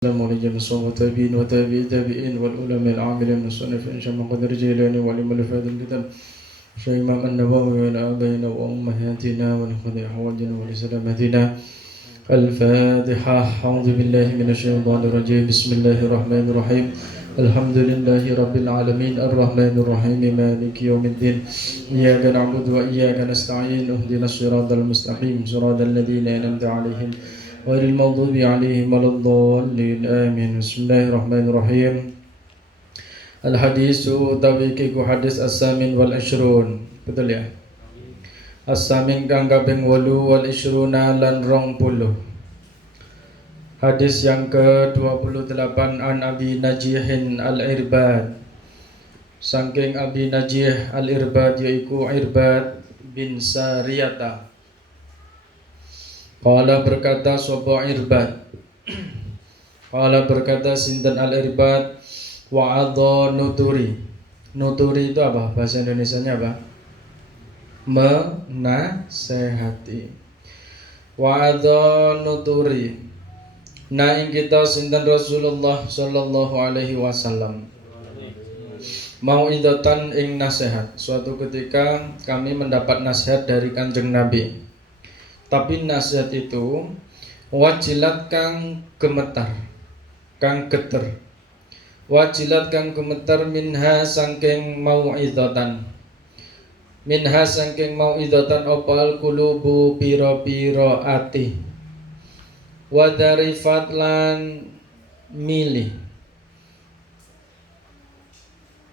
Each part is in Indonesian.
السلام عليكم والتابعين وتابعي التابعين والعلماء العاملين والمصنف إن شاء الله قدر جيلاني والمؤلف هذا الكتاب شيخ الإمام النووي وعلى آبائنا وأمهاتنا ونخذ أحوالنا ولسلامتنا الفاتحة. أعوذ بالله من الشيطان الرجيم. بسم الله الرحمن الرحيم. الحمد لله رب العالمين الرحمن الرحيم مالك يوم الدين إياك نعبد وإياك نستعين اهدنا الصراط المستقيم صراط الذين أنعمت عليهم غير المغضوب عليهم ولا الضالين آمين. بسم الله الرحمن الرحيم. Al-hadis utawi iku hadis as-samin wal ishrun. Betul ya? As-samin kang kaping 8 wal ishruna lan 20. Hadis yang ke-28 an Abi Najihin al-Irbad. Saking Abi Najih al-Irbad yaiku Irbad bin Sariyata. Qala berkata sapa Irbad. Qala berkata sinten al-Irbad wa'adha nuturi. Nuturi itu apa? Bahasa Indonesianya apa? Menasehati. Wa'adha nuturi. Na ing kita sinten Rasulullah sallallahu alaihi wasallam. Mau'idatan ing nasihat. Suatu ketika kami mendapat nasihat dari Kanjeng Nabi. Tapi nasihat itu wajilat kang gemetar, kang geter. Wajilat kang gemetar minha sangking mau'idatan. Minha sangking mau'idatan opal kulubu piro-piro ati. Wadarifat lan milih.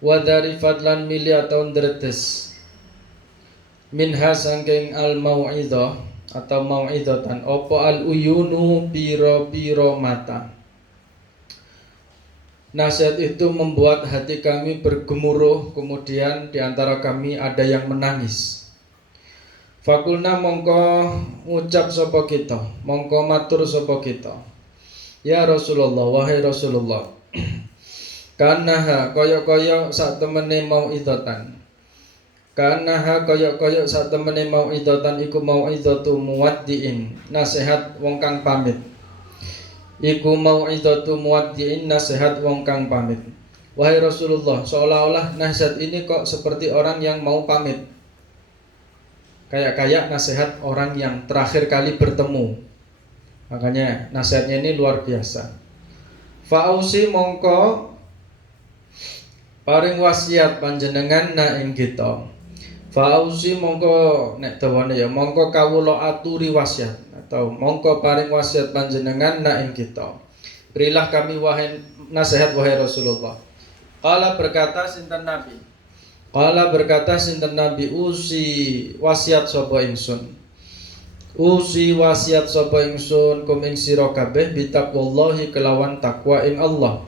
Wadarifat lan milih atau ndredes. Minha sangking al mau'idah atau mau'idatan opo al uyunu piro-piro mata. Nasihat itu membuat hati kami bergemuruh, kemudian diantara kami ada yang menangis. Fakulna mongko ngucap sapa kita, mongko matur sapa kita. Ya Rasulullah, wahai Rasulullah. Kanaha koyok-koyok sak temene mau'idatan. Kanaha koyok-koyok sak temene mau'idatan iku mau'idatu muwaddiin, nasihat wong kang pamit. Iku mau'idatu muwaddi'in, nasihat wong kang pamit. Wahai Rasulullah, seolah-olah nasihat ini kok seperti orang yang mau pamit. Kayak nasihat orang yang terakhir kali bertemu. Makanya nasihatnya ini luar biasa. Fa'ausi mongko paring wasiat panjenengan na ing kita. Fa'ausi mongko nek dawane ya mongko kawula aturi wasiat. Atau mongko paring wasiat panjenengan na ing kita. Berilah kami wahai nasihat wahai Rasulullah. Qala berkata sinten Nabi. Qala berkata sinten Nabi usi wasiat sapa ingsun. Usi wasiat sapa ingsun kum ing sira kabeh bitaqwallahi kelawan takwa ing Allah.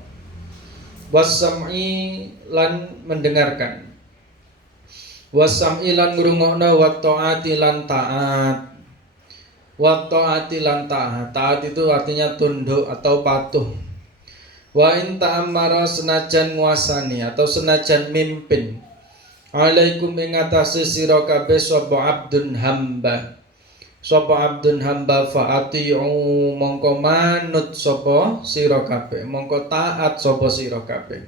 Wasam'i lan mendengarkan. Wasam'i lan ngrungokno wa taati lan taat. Wa ta'ati lan ta'at. Ta'at itu artinya tunduk atau patuh. Wa in ta'ammara senajan nguasani atau senajan mimpin. Alaikum ing atase sira kabeh sapa abdun hamba. Sapa abdun hamba fa'ati'u mongko manut sapa sira kabeh. Mongko taat sapa sira kabeh.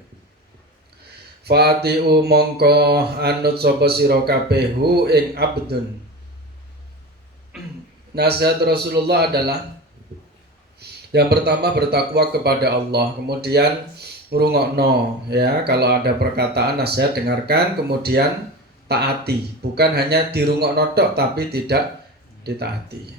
Fa'ati'u mongko anut sapa sira kabeh hu ing abdun. Nasihat Rasulullah adalah yang pertama bertakwa kepada Allah, kemudian ngrungokno ya, kalau ada perkataan nasihat dengarkan, kemudian taati, bukan hanya dirungokno tok tapi tidak ditaati.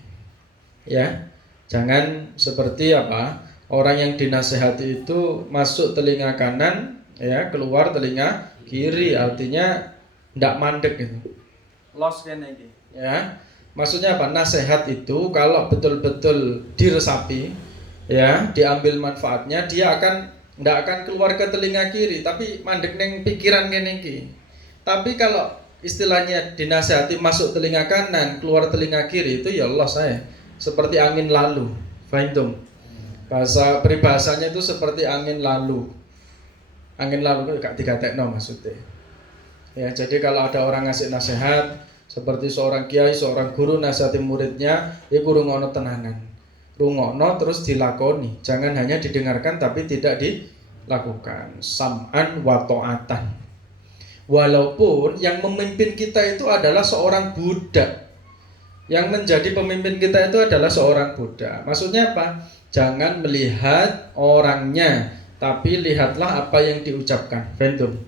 Ya. Jangan seperti apa? Orang yang dinasihati itu masuk telinga kanan ya, keluar telinga kiri, artinya ndak mandek gitu. Los kene iki, ya. Maksudnya apa? Nasihat itu kalau betul-betul diresapi, ya, diambil manfaatnya, dia tidak akan keluar ke telinga kiri, tapi mandek neng pikiran kene iki. Tapi kalau istilahnya dinasihati masuk telinga kanan, keluar telinga kiri, itu ya Allah saya seperti angin lalu. Fahim? Bahasa peribahasanya itu seperti angin lalu. Angin lalu itu gak digatekno maksudnya. Ya, jadi kalau ada orang ngasih nasihat seperti seorang kiai, seorang guru nasihati muridnya, iku rungono tenanan. rungokno terus dilakoni. Jangan hanya didengarkan tapi tidak dilakukan. Sam'an wa ta'atan. Walaupun yang memimpin kita itu adalah seorang budak. Yang menjadi pemimpin kita itu adalah seorang budak. Maksudnya apa? Jangan melihat orangnya, tapi lihatlah apa yang diucapkan. Faham?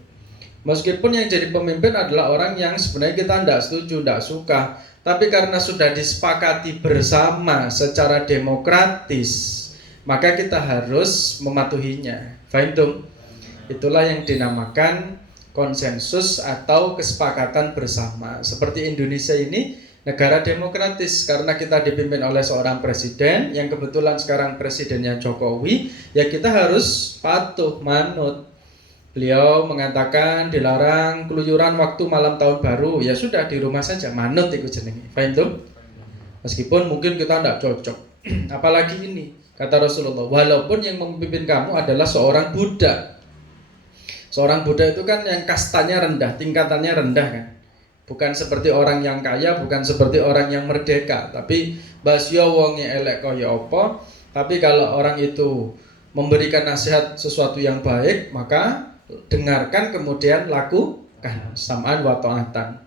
Meskipun yang jadi pemimpin adalah orang yang sebenarnya kita tidak setuju, tidak suka, tapi karena sudah disepakati bersama secara demokratis, maka kita harus mematuhinya. Faham? Itulah yang dinamakan konsensus atau kesepakatan bersama. Seperti Indonesia ini negara demokratis karena kita dipimpin oleh seorang presiden yang kebetulan sekarang presidennya Jokowi, ya kita harus patuh, manut. Beliau mengatakan dilarang keluyuran waktu malam tahun baru, ya sudah di rumah saja, manut ikut jenenge. Paham tuh? Meskipun mungkin kita tidak cocok. Apalagi ini kata Rasulullah, walaupun yang memimpin kamu adalah seorang budak. Seorang budak itu kan yang kastanya rendah, tingkatannya rendah kan. Bukan seperti orang yang kaya, bukan seperti orang yang merdeka. Tapi basyo wonge elek kaya apa, tapi kalau orang itu memberikan nasihat sesuatu yang baik, maka dengarkan kemudian lakukan. Sam'an wa ta'atan.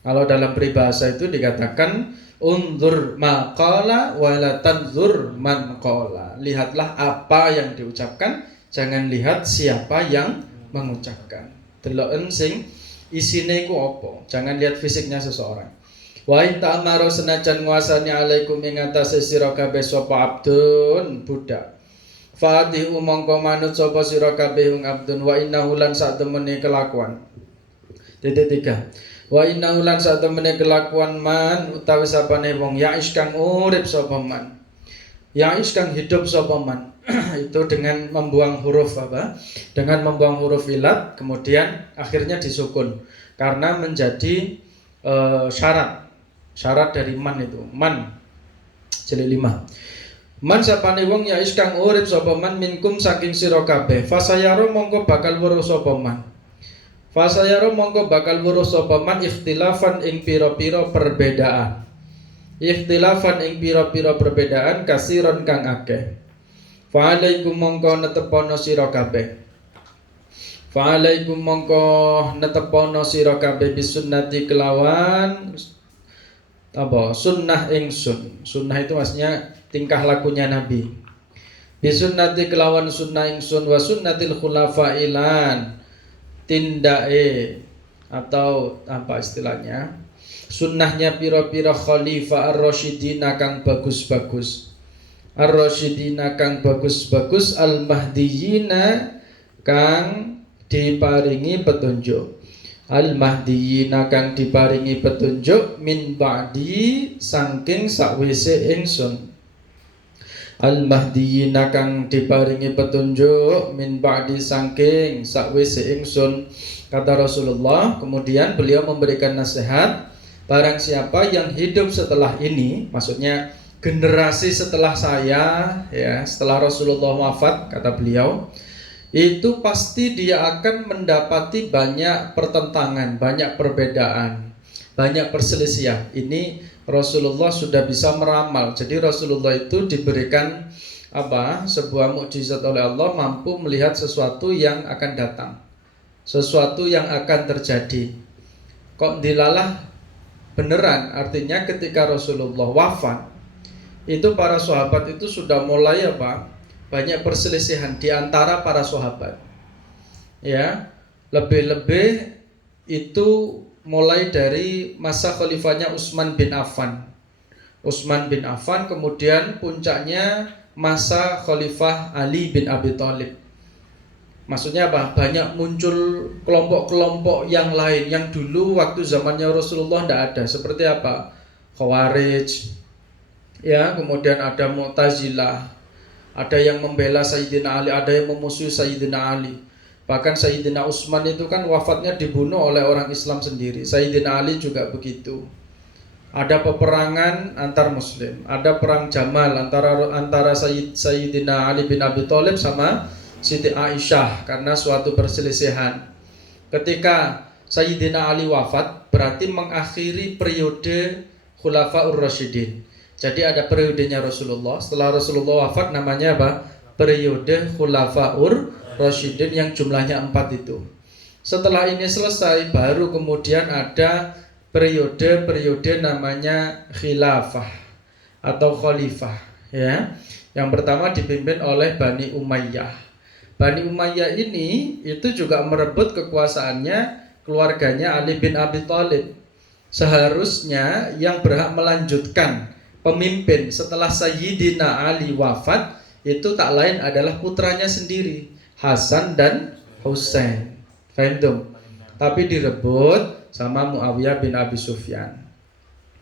Kalau dalam peribahasa itu dikatakan unzur ma qala wa la tanzur man qala. Lihatlah apa yang diucapkan, jangan lihat siapa yang mengucapkan. Deloken sing isine iku apa, jangan lihat fisiknya seseorang. Wa in ta'amaru senajan nguasani alaikum ing atase sira kabeh sapa abdun budak. Fatih umangka manut sapa sira kabeh abdun wa innahu lan sak temene kelakuan. Titik 3. Wa innahu lan sak temene kelakuan man utawi sapane wong ya'is kang urip sapa man. Ya'is kang hidup sapa man. Itu dengan membuang huruf apa? Dengan membuang huruf ilat kemudian akhirnya disukun karena menjadi syarat dari man itu. Man jilid 5. Man sapane wong ya kang urip sapa man minkum saking sira kabeh fasayaro mongko bakal weruh sapa man. Fasayaro mongko bakal weruh sapa man ikhtilafan ing pira-pira perbedaan. Ikhtilafan ing pira-pira perbedaan kasiron kang akeh. Fa'alaikum mongko netepono sira kabeh. Fa'alaikum mongko netepono sira kabeh bisunnati kelawan apa? Sunnah ingsun. Sunnah itu maksudnya tingkah lakunya Nabi. Bisunnati kelawan sunnah ingsun wa sunnatil khulafailan tindake atau apa istilahnya? Sunnahnya pira-pira khalifah ar-rasyidin kang bagus-bagus. Ar-rasyidina kang bagus-bagus al-mahdiyina kang diparingi petunjuk. Al-mahdiyina kang diparingi petunjuk min ba'di saking sakwise ingsun. Al-mahdiyina kang diparingi petunjuk min ba'di saking sakwise ingsun. Kata Rasulullah, kemudian beliau memberikan nasihat, barang siapa yang hidup setelah ini, maksudnya generasi setelah saya, ya, setelah Rasulullah wafat, kata beliau, itu pasti dia akan mendapati banyak pertentangan, banyak perbedaan, banyak perselisihan. Ini Rasulullah sudah bisa meramal. Jadi Rasulullah itu diberikan apa? Sebuah mukjizat oleh Allah, mampu melihat sesuatu yang akan datang, sesuatu yang akan terjadi. Kok dilalah beneran? Artinya ketika Rasulullah wafat, itu para sahabat itu sudah mulai apa? Banyak perselisihan di antara para sahabat. Ya, lebih-lebih itu mulai dari masa khalifahnya Utsman bin Affan. Utsman bin Affan, kemudian puncaknya masa khalifah Ali bin Abi Thalib. Maksudnya apa? Banyak muncul kelompok-kelompok yang lain yang dulu waktu zamannya Rasulullah tidak ada. Seperti apa? Khawarij, ya, kemudian ada Mu'tazilah, ada yang membela Sayyidina Ali, ada yang memusuhi Sayyidina Ali. Bahkan Sayyidina Utsman itu kan wafatnya dibunuh oleh orang Islam sendiri. Sayyidina Ali juga begitu. Ada peperangan antar muslim, ada perang Jamal antara Sayyidina Ali bin Abi Thalib sama Siti Aisyah karena suatu perselisihan. Ketika Sayyidina Ali wafat, berarti mengakhiri periode Khulafaur Rasyidin. Jadi ada periodenya Rasulullah. Setelah Rasulullah wafat namanya apa? Periode Khulafaur Rasyidin yang jumlahnya 4 itu. Setelah ini selesai baru kemudian ada periode namanya khilafah atau khalifah, ya. Yang pertama dipimpin oleh Bani Umayyah. Bani Umayyah ini itu juga merebut kekuasaannya keluarganya Ali bin Abi Thalib. Seharusnya yang berhak melanjutkan pemimpin setelah Sayyidina Ali wafat itu tak lain adalah putranya sendiri, Hasan dan Husain. Faham? Tapi direbut sama Muawiyah bin Abi Sufyan.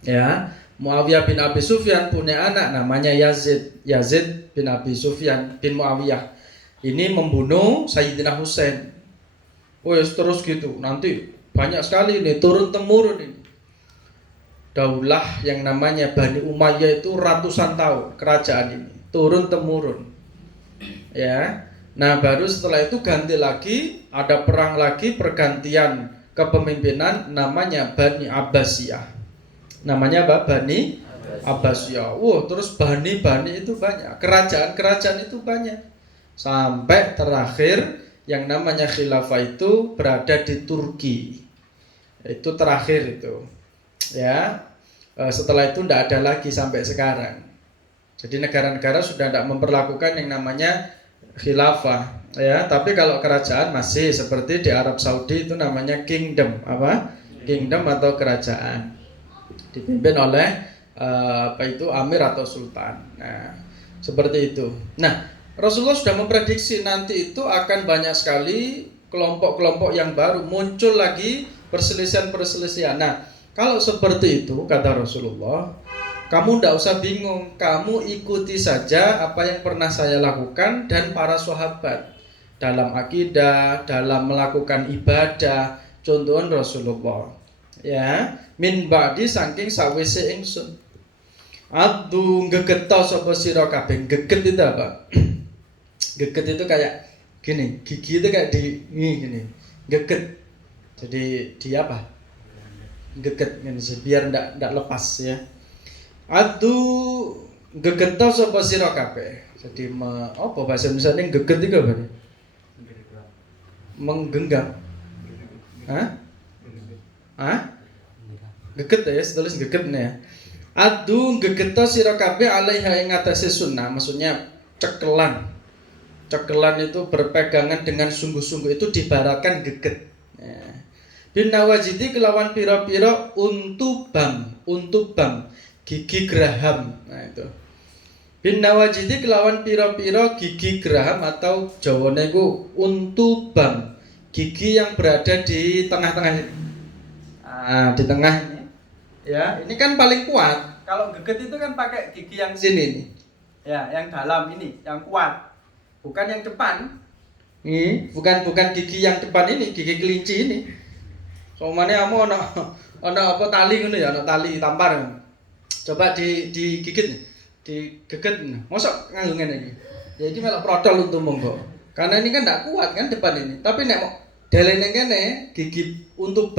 Ya, Muawiyah bin Abi Sufyan punya anak namanya Yazid. Yazid bin Abi Sufyan bin Muawiyah. Ini membunuh Sayyidina Husain. Wes terus gitu. Nanti banyak sekali ini turun temurun ini. Daulah yang namanya Bani Umayyah itu ratusan tahun kerajaan ini turun temurun. Ya. Nah, baru setelah itu ganti lagi, ada perang lagi, pergantian kepemimpinan namanya Bani Abbasiyah. Namanya apa? Bani Abbasiyah. Terus Bani itu banyak, kerajaan itu banyak. Sampai terakhir yang namanya khilafah itu berada di Turki. Itu terakhir itu. Ya. Setelah itu tidak ada lagi sampai sekarang. Jadi negara-negara sudah tidak memperlakukan yang namanya khilafah, ya. Tapi kalau kerajaan masih seperti di Arab Saudi itu namanya kingdom, apa? Kingdom atau kerajaan. Dipimpin oleh amir atau sultan. Nah, seperti itu. Nah, Rasulullah sudah memprediksi nanti itu akan banyak sekali kelompok-kelompok yang baru muncul lagi, perselisihan. Nah, kalau seperti itu kata Rasulullah, kamu tidak usah bingung, kamu ikuti saja apa yang pernah saya lakukan dan para sahabat dalam akidah, dalam melakukan ibadah. Contohan Rasulullah, ya, min ba'di saking sawise ingsun. Adu gegeto sapa sira kabeh. Geget itu apa? Geget itu kayak gini, gigi itu kayak di gini. Geget. Jadi di apa? Geget gini biar ndak lepas, ya. Adu gegento sapa sira kabeh. Jadi apa bahasa Indonesia ning geget iki apa? Menggenggam. Geget ya, tulis geget nih ya. Adu gegento sira kabeh alaiha ing atase sunnah, maksudnya cekelan. Cekelan itu berpegangan dengan sungguh-sungguh itu dibaratkan geget. Ya. Bin nawajidi kelawan pira-pira untubam. Gigi geraham. Nah itu. Bin nawajidi kelawan pira-pira gigi geraham atau jawane ku untubam. Gigi yang berada di tengah-tengah ini. Di tengah ini. Ya, ini kan paling kuat. Kalau geget itu kan pakai gigi yang sini nih. Ya, yang dalam ini, yang kuat. Bukan yang depan. Ini bukan gigi yang depan ini, gigi kelinci ini. Somane amo ana apa tali ngono ya, ana tali tampar. Coba digigit nih, digeget nih. Mosok nganggo ngene iki. Ya iki melok protol untuk monggo. Karena ini kan ndak kuat kan depan ini. Tapi nek mau delene kene gigi untuk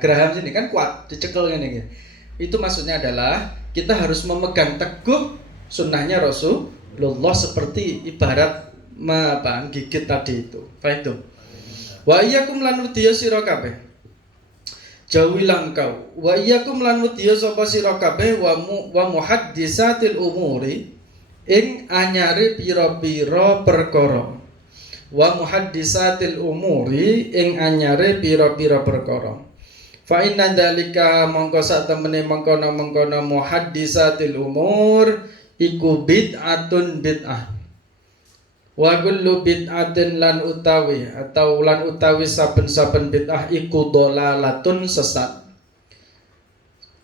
geraham sini kan kuat, dicekel ngene iki. Itu maksudnya adalah kita harus memegang teguh sunnahnya Rasulullah seperti ibarat gigit tadi itu. Fahim? Wa iyyakum lan udhiya sira kabeh. Jauhilah engkau wa iyyakum lan mutiya sapa sira kabeh wa muhaddisatil umuri ing anyare pira-pira perkara. Wa muhaddisatil umuri ing anyare pira-pira perkara. Fa inna dzalika mongko sak temene mengkono muhaddisatil umur iku bid'atun bid'ah. Wa kullu bid'atin lan utawi saben-saben bid'ah iku dhalalatun sesat.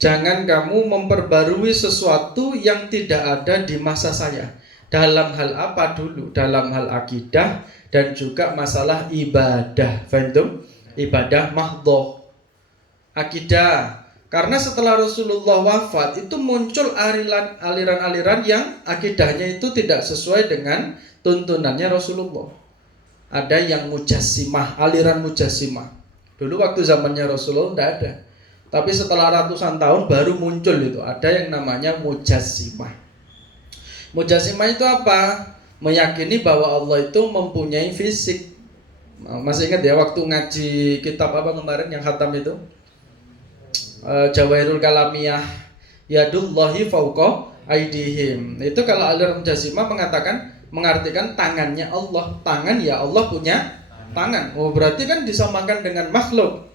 Jangan kamu memperbarui sesuatu yang tidak ada di masa saya. Dalam hal apa dulu? Dalam hal akidah dan juga masalah ibadah. Faham? Ibadah mahdhah. Akidah. Karena setelah Rasulullah wafat itu muncul aliran-aliran yang akidahnya itu tidak sesuai dengan tuntunannya Rasulullah. Ada yang mujassimah, aliran mujassimah. Dulu waktu zamannya Rasulullah tidak ada. Tapi setelah ratusan tahun baru muncul itu ada yang namanya Mujassimah. Mujassimah itu apa? Meyakini bahwa Allah itu mempunyai fisik. Masih ingat ya waktu ngaji kitab apa kemarin yang khatam itu? Jawahirul Kalamiyah, yadullahi fauqa aidihim. Itu kalau aliran Mujassimah mengartikan tangannya Allah. Tangan ya Allah punya tangan. Oh berarti kan disamakan dengan makhluk.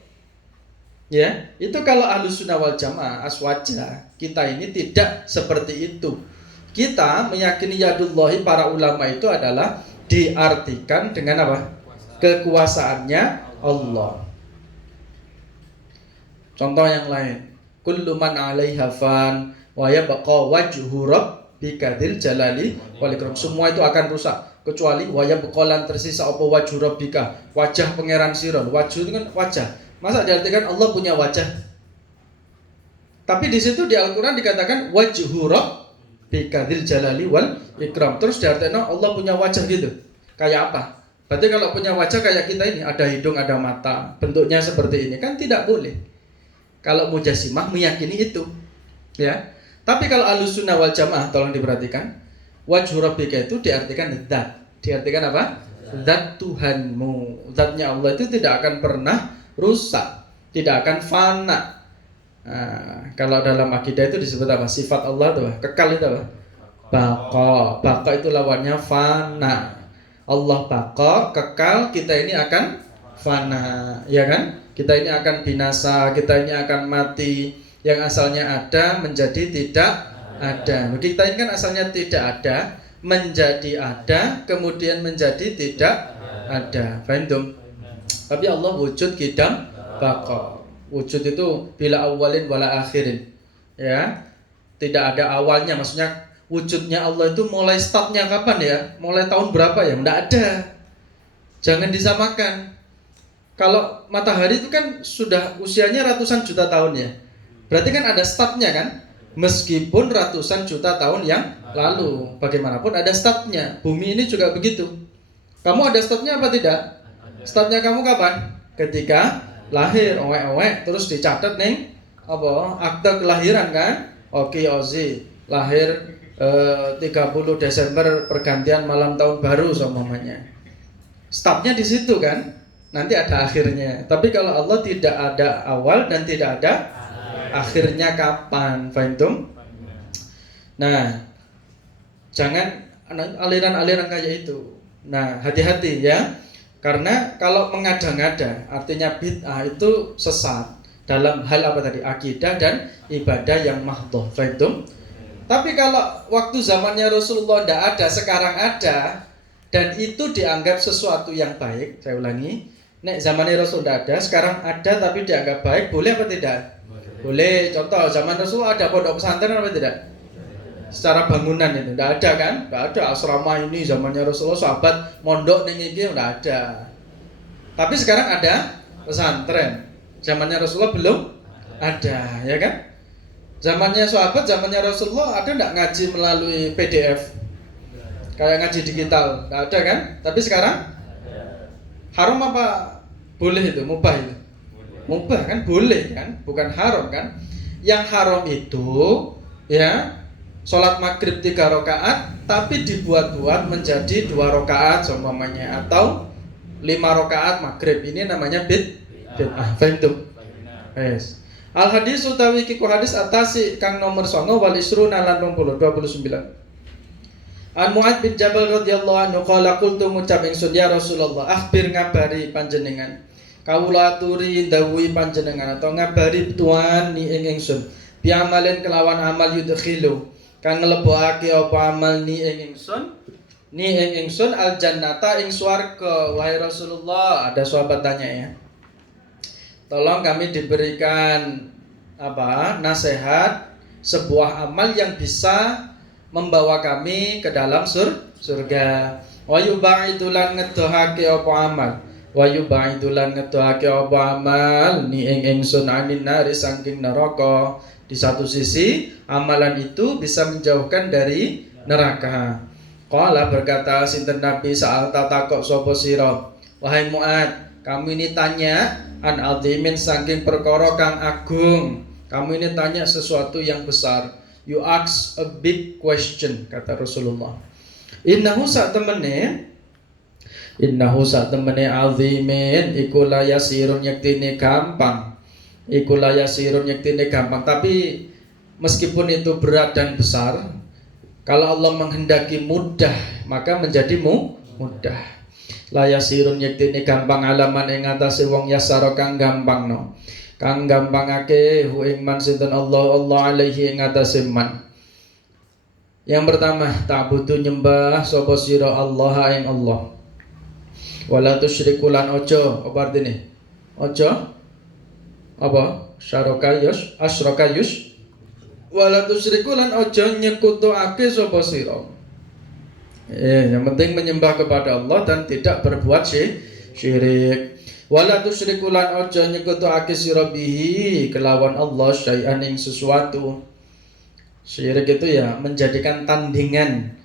Ya, itu kalau Ahlus Sunnah wal Jamaah aswaja, kita ini tidak seperti itu. Kita meyakini yadullahi, para ulama itu adalah diartikan dengan apa? Kekuasaannya Allah. Contoh yang lain, kullu man 'alaiha fan wa yabqa wajhu rabbika dzil jalali wal ikram. Semua itu akan rusak kecuali wa yabqa lan tersisa apa wajhu rabbika, wajah pangeran sira. Wajhu itu kan wajah. Masa diartikan Allah punya wajah? Tapi di situ di Al-Qur'an dikatakan wajhu rabbika dzil jalali wal ikram. Terus diartikan Allah punya wajah gitu. Kayak apa? Berarti kalau punya wajah kayak kita ini, ada hidung, ada mata, bentuknya seperti ini, kan tidak boleh. Kalau Mujassimah meyakini itu, ya. Tapi kalau Ahlus Sunnah wal Jamaah, tolong diperhatikan, wajhu rabbika itu diartikan zat. Diartikan apa? Zat Tuhanmu. Zatnya Allah itu tidak akan pernah rusak, tidak akan fana. Nah, kalau dalam akidah itu disebut apa? Sifat Allah itu apa? Kekal itu apa? Baqa. Baqa itu lawannya fana. Allah baqa, kekal, kita ini akan fana, ya kan? Kita ini akan binasa, kita ini akan mati. Yang asalnya ada menjadi tidak ada. Kita ini kan asalnya tidak ada, menjadi ada, kemudian menjadi tidak ada. Faham? Tapi Allah wujud kidam baqa. Wujud itu bila awalin wala akhirin. Ya. Tidak ada awalnya, maksudnya wujudnya Allah itu mulai startnya kapan ya? Mulai tahun berapa ya? Tidak ada. Jangan disamakan. Kalau matahari itu kan sudah usianya ratusan juta tahun ya. Berarti kan ada startnya kan? Meskipun ratusan juta tahun yang lalu, bagaimanapun ada startnya. Bumi ini juga begitu. Kamu ada startnya apa tidak? Startnya kamu kapan? Ketika lahir, owek-owek, terus dicatat nih apa? Akte kelahiran kan? Oke, Ozi lahir 30 Desember pergantian malam tahun baru semuanya. Startnya di situ kan? Nanti ada akhirnya. Tapi kalau Allah tidak ada awal dan tidak ada akhirnya kapan, faham? Nah, jangan aliran-aliran kayak itu. Nah, hati-hati ya. Karena kalau mengada-ngada, artinya bid'ah itu sesat dalam hal apa tadi? Akidah dan ibadah yang mahdhah, faham? Tapi kalau waktu zamannya Rasulullah tidak ada, sekarang ada, dan itu dianggap sesuatu yang baik, saya ulangi, nek zamannya Rasul tidak ada, sekarang ada tapi dianggap baik, boleh apa tidak? Boleh. Contoh zaman Rasul ada pondok pesantren apa tidak? Secara bangunan itu tidak ada kan? Tidak ada asrama ini zamannya Rasulullah, sahabat mondok ning iki tidak ada. Tapi sekarang ada pesantren. Zamannya Rasulullah belum ada, ya kan? Zamannya sahabat, zamannya Rasulullah ada tidak ngaji melalui PDF? Kayak ngaji digital, tidak ada kan? Tapi sekarang haram apa boleh itu? Mubah itu? Mubah kan, boleh kan? Bukan haram kan? Yang haram itu ya sholat maghrib 3 rakaat tapi dibuat-buat menjadi 2 rakaat seumpamanya, atau 5 rakaat maghrib. Ini namanya bid'ah. Faham tuh? Yes. Al hadis utawi kiku hadis atasi kang nomor 9 wal isruna lan 29. An Mu'ad bin Jabal radhiyallahu anhu qala qultu ngucap ingsun ya Rasulullah akhbir ngabari panjenengan, kawula aturi dawuhi panjenengan atau ngabari tuan ni ing ingsun bi amalin kelawan amal yudkhilu kang nglebokake apa amal ni ing ingsun al jannata ing swarga. Wahai Rasulullah, ada sahabat tanya ya, tolong kami diberikan nasihat sebuah amal yang bisa membawa kami ke dalam surga. Wa yubaidulan ngedohake apa amal. Wa yubaidulan ngedohake apa amal ni ing ingsun anin nari saking neraka. Di satu sisi amalan itu bisa menjauhkan dari neraka. Qala berkata sinten Nabi saat takok sapa sira, wahai Mu'ad, kamu ini tanya an azimin saking perkara kang agung. Kamu ini tanya sesuatu yang besar. You ask a big question, kata Rasulullah. Innahu sak temene azimin iku la yasirun yektine gampang. Iku la yasirun yektine gampang, tapi meskipun itu berat dan besar, kalau Allah menghendaki mudah, maka menjadi mudah. La yasirun yektine gampang alaman ing atase wong yasara kang gampangno. Kang gampangake hu ing man sinten Allah alaihi ing atase man. Yang pertama, ta'budu nyembah sapa sira Allah ing Allah. Wala tusyriku lan ojo, apa artine? Ojo apa? Asyrokayus. Wala tusyriku lan ojo nyekutuake sapa sira. Yang penting menyembah kepada Allah dan tidak berbuat syirik. Wala tusyriku lan ojo nyekutuake sira bihi kelawan Allah syai'an ing sesuatu. Syirik itu ya menjadikan tandingan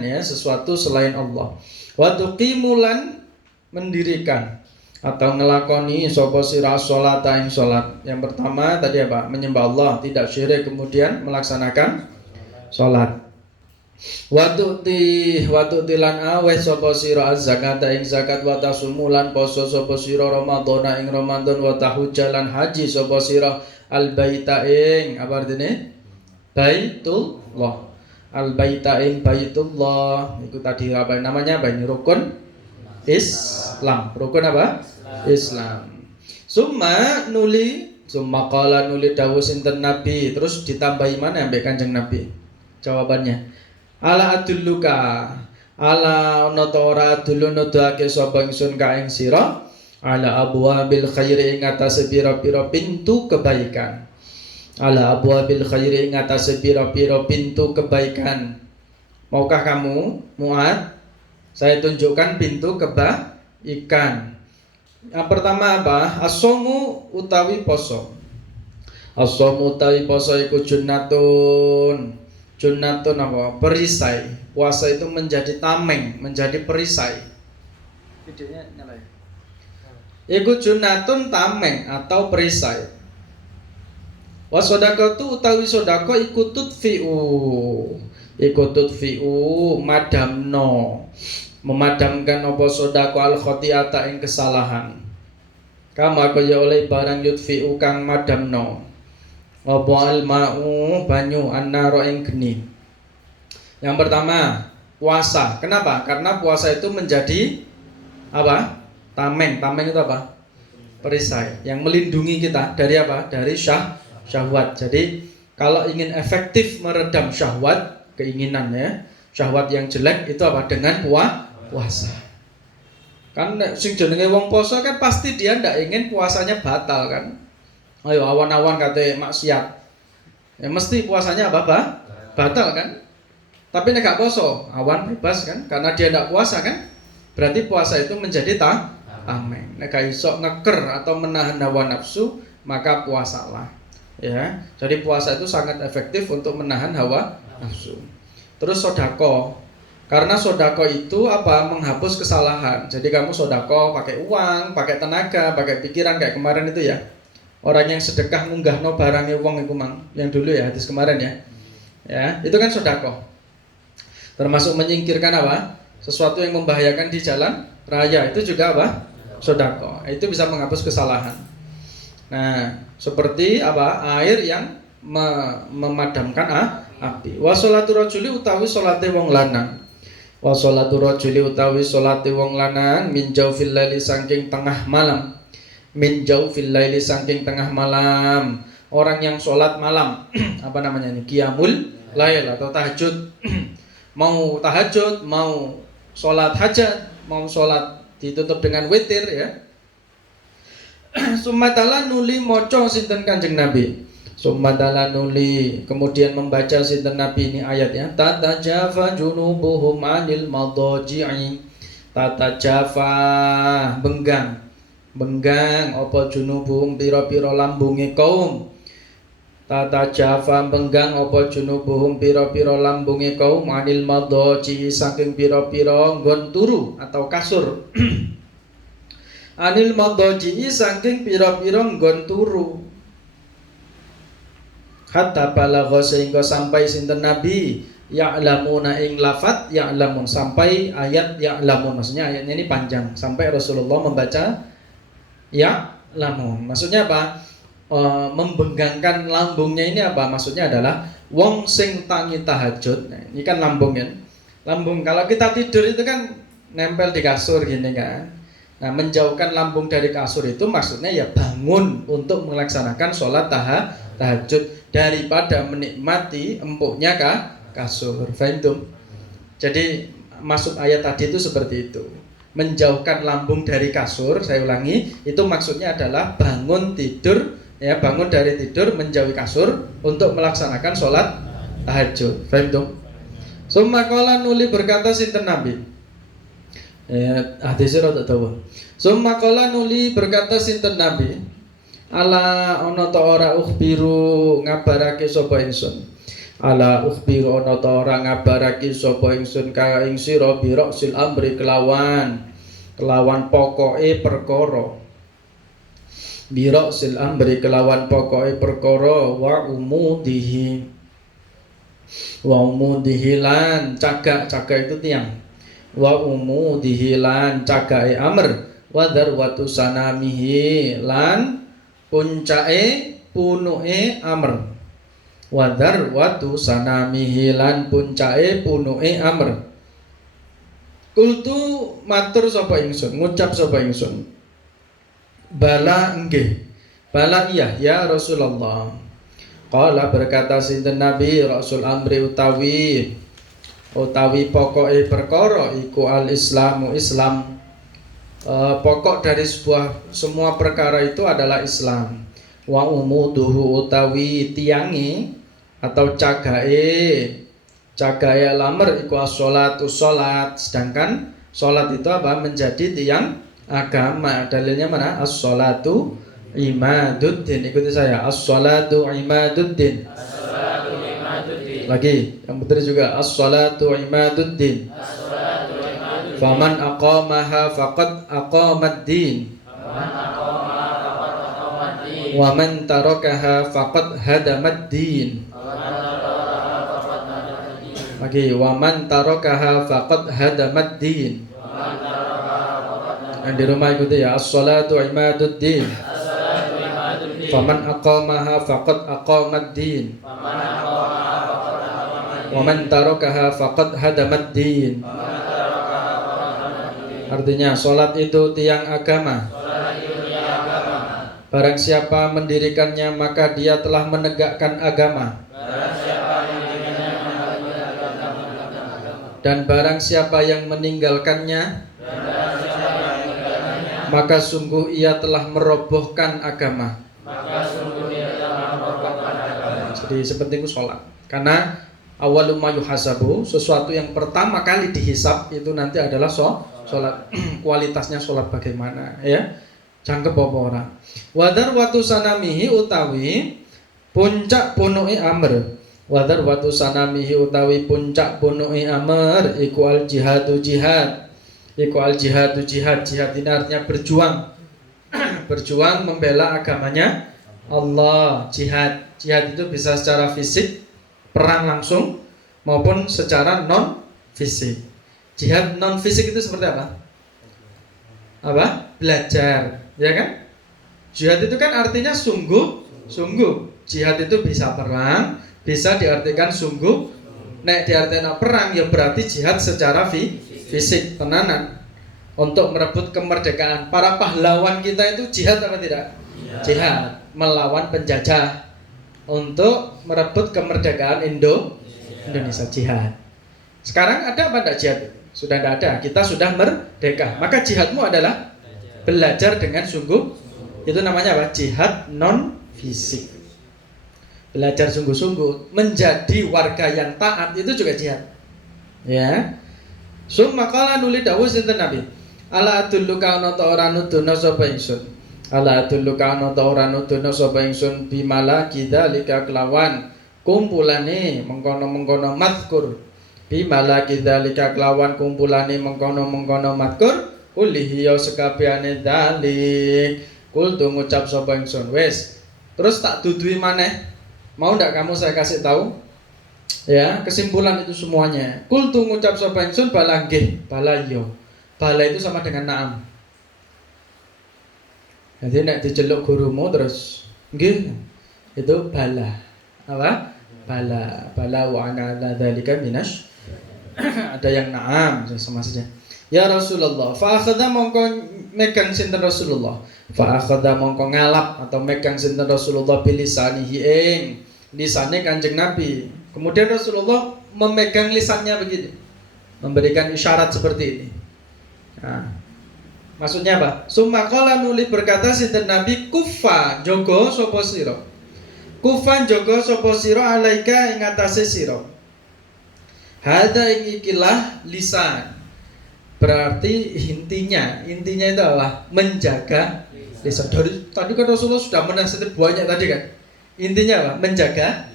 ya sesuatu selain Allah. Wa tuqimulan mendirikan atau ngelakoni sapa sira salat ing salat. Yang pertama tadi apa? Menyembah Allah, tidak syirik, kemudian melaksanakan salat. Wa tu'tilan awes sapa sira az-zakata ing zakat wa tasumulan poso sapa sira Ramadhana ing Ramadan wa tahujjalan haji sapa sira al-baita ing apa artine? Baitullah. Al-baita ing Baitullah. Itu tadi apa namanya? Ini rukun Islam. Rukun apa? Islam. Summa qala nuli dawuh sinten Nabi. Terus ditambahi mana ambek Kanjeng Nabi? Jawabannya, ala adulluka. Ala ana ta ora adullu nuduhake sapa ingsun ka ing sira ala abwabil khairi ing atase pira-pira pintu kebaikan. Ala abwabil khairi ing atase pira-pira pintu kebaikan. Maukah kamu, Mu'ad? Saya tunjukkan pintu kebaikan. Yang pertama apa? As-somu utawi poso. As-somu utawi poso iku junnatun. Junnatun apa? Perisai. Puasa itu menjadi tameng, menjadi perisai. Videonya nyala ya? Iku junnatun tameng atau perisai. Wa sodaqatu utawi sodako iku tudfi'u madamno, memadamkan apa sodako al khotiata ing kesalahan. Kama kaya oleh barang yudfi'u kang madamno apa al ma'u banyu annaro ing geni. Yang pertama puasa. Kenapa? Karena puasa itu menjadi apa? Tameng itu apa? Perisai yang melindungi kita dari apa? Dari syahwat. Jadi kalau ingin efektif meredam syahwat, keinginannya, syahwat yang jelek itu apa? Dengan puasa. Kan sing jenenge wong poso kan pasti dia ndak ingin puasanya batal kan. Ayo awan-awan kate maksiat. Ya mesti puasanya apa? Batal kan? Tapi nek gak poso, awan bebas kan? Karena dia ndak puasa kan? Berarti puasa itu menjadi tameng. Nek gak iso ngeker atau menahan hawa nafsu, maka puasalah. Ya, jadi puasa itu sangat efektif untuk menahan hawa nafsu. Terus sodako, karena sodako itu apa? Menghapus kesalahan. Jadi kamu sodako pakai uang, pakai tenaga, pakai pikiran kayak kemarin itu ya. Orang yang sedekah munggahno barangnya wong iku mang, yang dulu ya hadis kemarin ya. Ya, itu kan sodako. Termasuk menyingkirkan apa? Sesuatu yang membahayakan di jalan raya itu juga apa? Sodako. Itu bisa menghapus kesalahan. Nah, seperti apa? Air yang memadamkan api. Wa sholatu rajuli utawi salate wong lanang. Wa sholatu rajuli utawi salate wong lanang min jaufil laili saking tengah malam. Min jaufil laili saking tengah malam. Orang yang sholat malam apa namanya ini? Qiyamul lail atau tahajud. Mau tahajud, mau sholat hajat, mau sholat ditutup dengan witir ya. Summatala nuli moco sinten Kanjeng Nabi. Summatala nuli kemudian membaca sinten Nabi ini ayatnya. Tatajafa junubuhum anil madaji'i. Tatajafa benggang apa junubuhum pira-pira lambunge kaum. Tatajafa benggang apa junubuhum pira-pira lambunge kaum anil madaji'i saking pira-pira nggon turu atau kasur. anil madhaji saking pira-pira nggon turu. Hatta balagha sehingga sampai sinten Nabi ya'lamuna ing lafat ya'lamun, sampai ayat ya'lamun. Maksudnya ayatnya ini panjang sampai Rasulullah membaca ya'lamun. Maksudnya apa? Membenggangkan lambungnya ini apa? Maksudnya adalah wong sing tangi tahajud. Nah, ini kan lambung kan. Lambung kalau kita tidur itu kan nempel di kasur gini kan. Nah, menjauhkan lambung dari kasur itu maksudnya ya bangun untuk melaksanakan sholat tahajud daripada menikmati empuknya kasur. Fahim? Jadi maksud ayat tadi itu seperti itu. Menjauhkan lambung dari kasur, saya ulangi, itu maksudnya adalah bangun tidur, ya, bangun dari tidur menjauhi kasur untuk melaksanakan sholat tahajud. Fahim? Summa qala nuli berkata sinten Nabi. Hadisnya rada dawa. Summa qala nuli berkata sinten Nabi. Ala ana ta ora ukhbiru ngabarake sapa ingsun. Ala ukhbiru ana ta ora ngabarake sapa ingsun ka ing sira bi ra'sil amri kelawan pokoke perkara. Bi ra'sil amri kelawan pokoke perkara wa umudihi. Wa umudihi lan cagak itu tiang. Wa umudihi lan cagake amr wa darwatu sanamihi lan puncake punuke amr. Wa darwatu sanamihi lan puncake punuke amr. Kultu matur sapa ingsun, ngucap sapa ingsun. Bala nggih. Bala iya ya Rasulullah. Qala berkata sinten Nabi Rasul amri utawi pokoke perkara iku al-islamu Islam. Pokok dari semua perkara itu adalah Islam. Wa umuduhu utawi tiangi atau cagae lamar iku as-sholatu sholat. Sedangkan sholat itu apa? Menjadi tiang agama. Dalilnya mana? As-sholatu imaduddin. Ikuti saya. As-sholatu imaduddin. Lagi, yang betul juga as-sholatu imaduddin. Faman aqamaha faqad aqamad-din. Wa man tarakaha faqad hadamad-din. Lagi, wa man tarakaha faqad hadamad-din. Yang di rumah ikuti ya, as-sholatu imaduddin. Faman aqamaha faqad aqamad-din. Wa man tarakaha faqad hadamad-din. Artinya sholat itu tiang agama. Barang siapa mendirikannya maka dia telah menegakkan agama. Dan barang siapa yang meninggalkannya maka sungguh ia telah merobohkan agama. Jadi seperti itu sholat. Karena awwalu ma yuhasabu, sesuatu yang pertama kali dihisab itu nanti adalah sholat. Kualitasnya sholat bagaimana, ya? Cangkep apa ora? Wadar watu sanamihi utawi puncak punuke amr. Wadar watu sanamihi utawi puncak punuke amr iku al jihadu jihad. Iku al jihadu jihad. Jihad ini artinya berjuang. Berjuang membela agamanya Allah. Jihad itu bisa secara fisik, perang langsung, maupun secara non fisik. Jihad non fisik itu seperti apa? Belajar, ya kan? Jihad itu kan artinya sungguh. Jihad itu bisa perang, bisa diartikan sungguh. Nek diartikan perang ya berarti jihad secara fisik, tenanan, untuk merebut kemerdekaan. Para pahlawan kita itu jihad apa tidak? Jihad melawan penjajah untuk merebut kemerdekaan Indonesia, jihad. Sekarang ada apa tidak jihad? Sudah tidak ada, kita sudah merdeka. Maka jihadmu adalah belajar dengan sungguh. Itu namanya apa? Jihad non fisik. Belajar sungguh-sungguh menjadi warga yang taat itu juga jihad. Ya. Summa qala nuli dawuh sinten Nabi. Ala adulluka ana ta ora nudono sapa ingsun. Ala adulluka ana ta ora nudono sapa ingsun bimala kidzalika kelawan kumpulane mengkono-mengkono mazkur. Bimala kidzalika kelawan kumpulane mengkono-mengkono mazkur, Ulihi ya sekabehane dalik. Kul tu ngucap sapa ingsun wis. Terus tak dudui maneh. Mau ndak kamu saya kasih tahu? Ya, kesimpulan itu semuanya. Kul tu ngucap sapa ingsun bala nggih, bala yo. Bala itu sama dengan na'am. Jadi nek diceluk gurumu terus nggih itu bala. Apa? Bala wa ana ala dzalika minas. Ada yang na'am sama saja. Ya Rasulullah, fa akhadha mongko megang sinten Rasulullah. Fa akhadha mongko ngalap atau megang sinten Rasulullah bilisanihi ing lisane Kanjeng Nabi. Kemudian Rasulullah memegang lisannya begini. Memberikan isyarat seperti ini. Nah, maksudnya apa? Summa qala nuli berkata sinten Nabi kufa jogo sapa sira. Kufan jogo sapa sira alaika ing atase sira. Hada ing ikilah lisan. Berarti intinya itu adalah menjaga lisan. Tadi kan Rasulullah sudah menasihati banyak tadi kan. Intinya apa? Menjaga.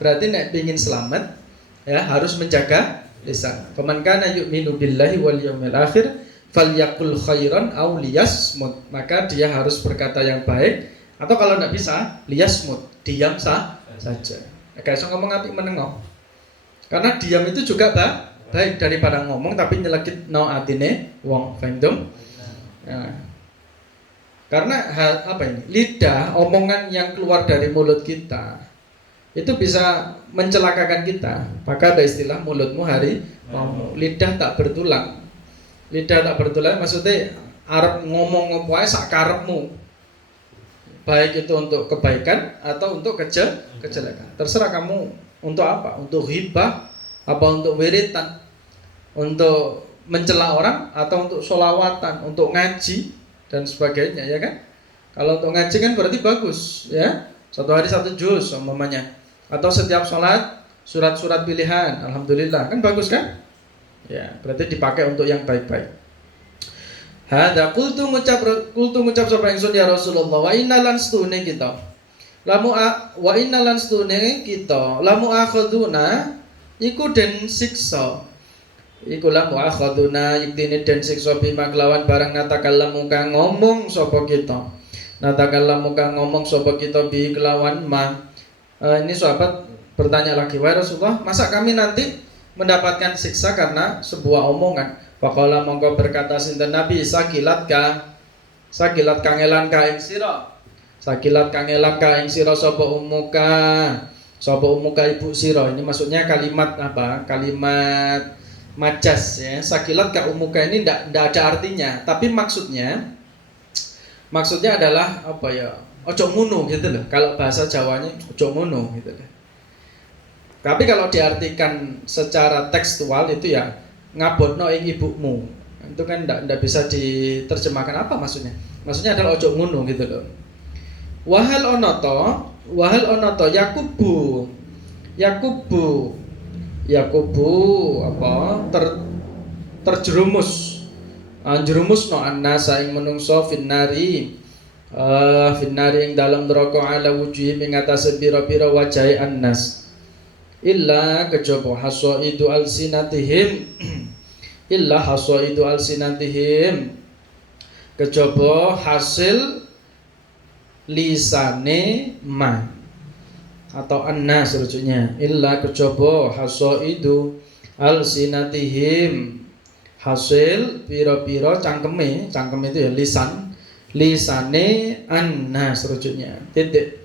Berarti nek ingin selamat ya harus menjaga lisan. Faman kana yu'minu billahi wal yawmil akhir falyakul khairan aw liyasmut. Maka dia harus berkata yang baik atau kalau tidak bisa liyasmut, diam saja. Kayak so ngomong apik menengok. Karena diam itu juga baik daripada ngomong tapi nyelekit no atine wong fandom. Ya. Karena apa ini? Lidah, omongan yang keluar dari mulut kita itu bisa mencelakakan kita. Maka ada istilah mulutmu harimau. Lidah tak bertulang. Lidah tak bertulang maksudnya arep ngomong wae sak karepmu. Baik itu untuk kebaikan atau untuk kejelekan. Terserah kamu untuk apa? Untuk ghibah, apa untuk wiritan, untuk mencela orang atau untuk sholawatan, untuk ngaji dan sebagainya, ya kan? Kalau untuk ngaji kan berarti bagus, ya. Satu hari satu juz umpamanya. Atau setiap sholat surat-surat pilihan, alhamdulillah, kan bagus kan? Ya, berarti dipakai untuk yang baik-baik. Hada qultu ngucap sapa ingsun ya Rasulullah wa inna lan stune kita. Wa inna lan stune kita lamu akhaduna iku den siksa. Iku lamu akhaduna iktine den siksa bima kelawan barang natakallamu kang ngomong sapa kita. Natakallamu kang ngomong sapa kita bi kelawan ma. Ini sahabat bertanya lagi, wahai Rasulullah, masa kami nanti mendapatkan siksa karena sebuah omongan? Faqala mongko berkata sinten Nabi sakilat kangelan ka ing sira. Sakilat kangelan ka ing sira sapa umuka ibu sira. Ini maksudnya kalimat apa? Kalimat majas ya. Sakilat ka umuka ini ndak ada artinya, tapi maksudnya adalah apa ya? Ojo ngono gitu loh. Kalau bahasa Jawanya ojo ngono gitu loh. Tapi kalau diartikan secara tekstual itu ya ngabotno ing ibumu. Itu kan ndak bisa diterjemahkan apa maksudnya. Maksudnya adalah ojo ngono gitu loh. Wahal onoto Yakubu apa terjerumus no annasa ing menungso finnari ing dalam neraka ala wujuhi ing atase pira-pira wajahe annas illa kejaba hasaidu alsinatihim kejaba hasil lisane man atau annas rujuknya illa kejaba hasaidu alsinatihim hasil pira-pira cangkeme itu ya lisane annas rujuknya titik.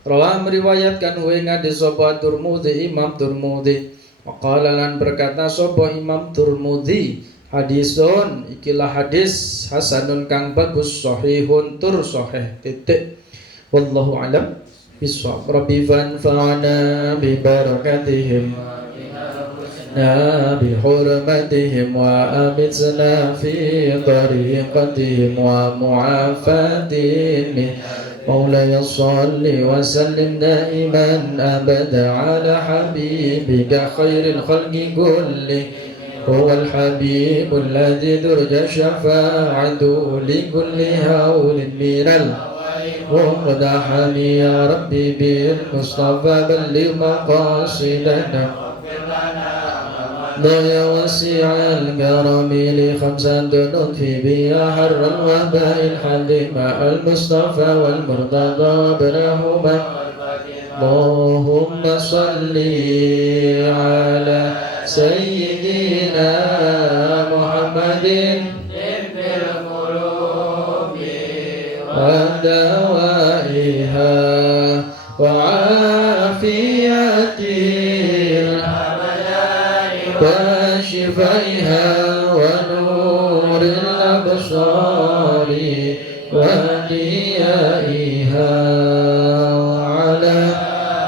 Rawa meriwayatkan wa ngadis sapa Turmudi Imam Turmudi waqala lan berkata sapa Imam Turmudi hadisun ikilah hadis hasanun kang bagus sahihun tur sahih titik. Wallahu alam bisawab. Rabbi fanfa'na bi barakatihim bi hurmatihim wa amitsna fi tariqatihim wa mu'afatihim مولاي صل وسلم دائما أبدا على حبيبك خير الخلق كله هو الحبيب الذي ترجى شفاعته لكل هول من المقتحم يا ربي بالمصطفى بلغ مقاصدنا ضيا وسيع الكرم لخمسة لطفي بيا حر الوباء الحليم المصطفى والمرتضى وابنهما اللهم صل على سيدنا محمد ودوائها وعافية وشفائها ونور الأبصار وديائها وعلى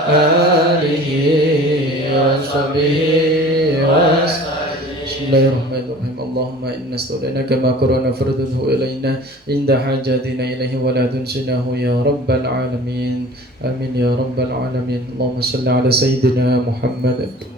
آله وصحبه وسلم. بسم الله الرحمن الرحيم. اللهم إنا استودعناك ما قرأنا فردده إلينا عند حاجاتنا إليه ولا تنسناه يا رب العالمين. آمين يا رب العالمين. اللهم صل على سيدنا محمد.